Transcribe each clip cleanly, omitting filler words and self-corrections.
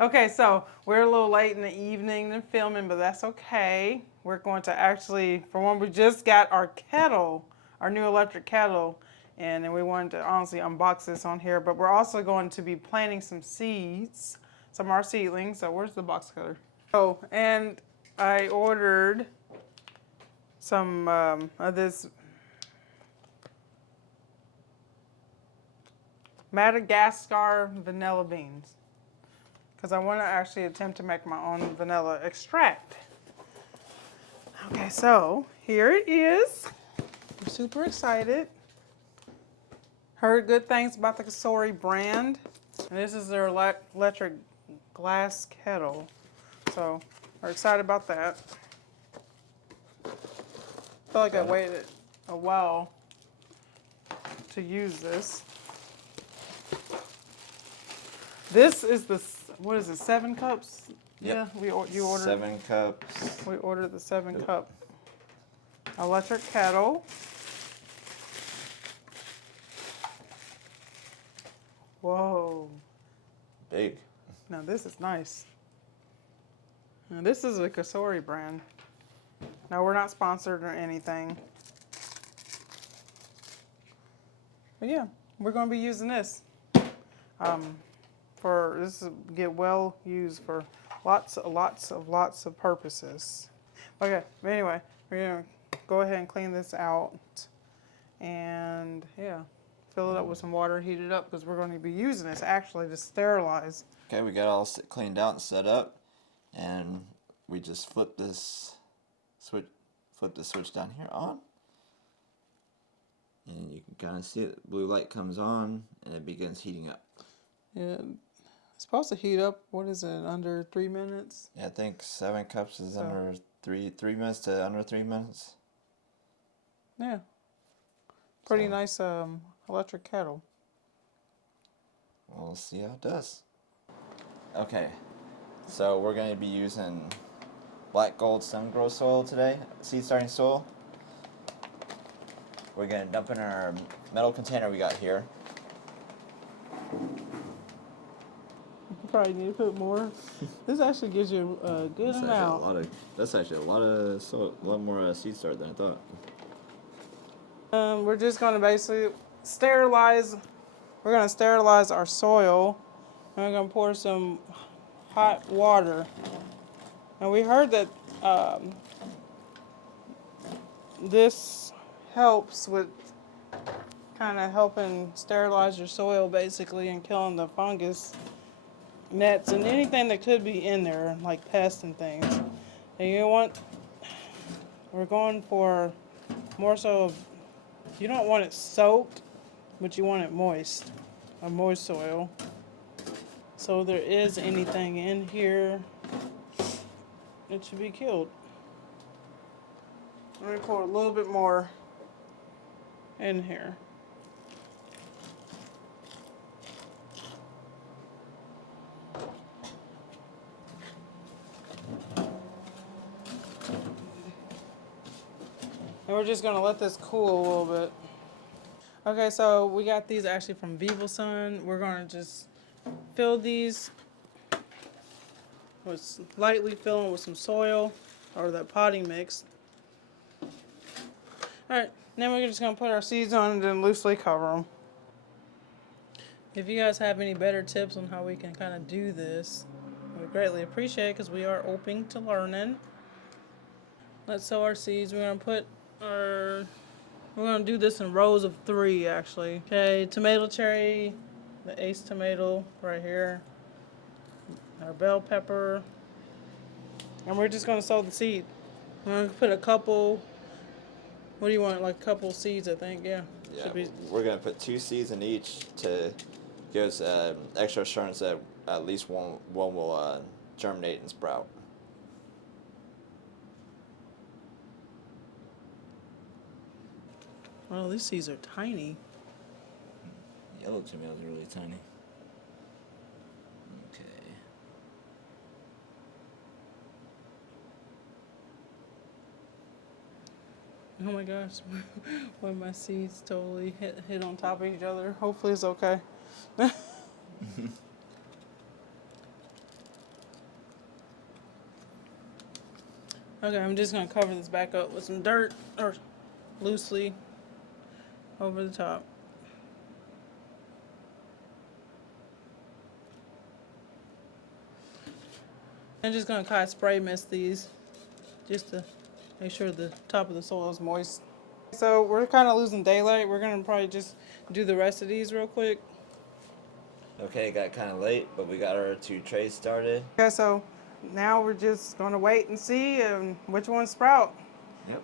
Okay, so we're a little late in the evening in filming, but that's okay. We're going to actually, for one, we just got our kettle, our new electric kettle, and then we wanted to honestly unbox this on here, but we're also going to be planting some seeds, some of our seedlings. So where's the box cutter? Oh, and I ordered some of this Madagascar vanilla beans because I want to actually attempt to make my own vanilla extract. Okay, so here it is. I'm super excited. Heard good things about the Cosori brand. And this is their electric glass kettle. So we're excited about that. I feel like I waited a while to use this. This is the, what is it, 7 cups? Yep. Yeah, you ordered. 7 cups. We ordered the 7 cup electric kettle. Whoa. Big. Now this is nice. Now this is a Cosori brand. Now we're not sponsored or anything. But yeah, we're going to be using this. This is get well used for lots of purposes. Okay, but anyway, we're gonna go ahead and clean this out, and yeah, fill it up with some water, heat it up because we're going to be using this actually to sterilize. Okay, we got all cleaned out and set up, and we just flip the switch down here on, and you can kind of see it. Blue light comes on, and it begins heating up. Yeah, it's supposed to heat up. What is it? Under 3 minutes? Yeah, I think 7 cups is under 3 minutes to under 3 minutes. Yeah, pretty nice electric kettle. We'll see how it does. Okay, so we're going to be using black gold sun-grow soil today, seed starting soil. We're going to dump in our metal container we got here. You probably need to put more. This actually gives you a good amount. That's actually a lot more seed start than I thought. We're just going to basically sterilize. We're going to sterilize our soil, and we're going to pour some hot water. And we heard that this helps with kind of helping sterilize your soil basically and killing the fungus nets and anything that could be in there, like pests and things. And we're going for more so of, you don't want it soaked, but you want it moist, a moist soil. So there is anything in here, it should be killed. Let me pour a little bit more in here. And we're just gonna let this cool a little bit. Okay, so we got these actually from VivoSun. We're gonna just fill these with lightly filling with some soil or that potting mix. Alright, then we're just gonna put our seeds on and then loosely cover them. If you guys have any better tips on how we can kind of do this, we greatly appreciate it because we are open to learning. Let's sow our seeds. We're gonna do this in rows of 3 actually. Okay, tomato cherry, the ace tomato right here, our bell pepper, and we're just gonna sow the seed. We're gonna put a couple. What do you want? Like a couple seeds, I think. Yeah. Yeah, we're gonna put 2 seeds in each to give us extra assurance that at least one will germinate and sprout. Well, these seeds are tiny. Yellow tomatoes are really tiny. Okay. Oh my gosh, one of my seeds totally hit on top of each other. Hopefully it's okay. Okay, I'm just gonna cover this back up with some dirt or loosely over the top. I'm just gonna kind of spray mist these just to make sure the top of the soil is moist. So we're kind of losing daylight. We're gonna probably just do the rest of these real quick. Okay, it got kind of late, but we got our 2 trays started. Okay, so now we're just gonna wait and see which ones sprout. Yep.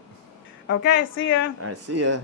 Okay, see ya. All right, see ya.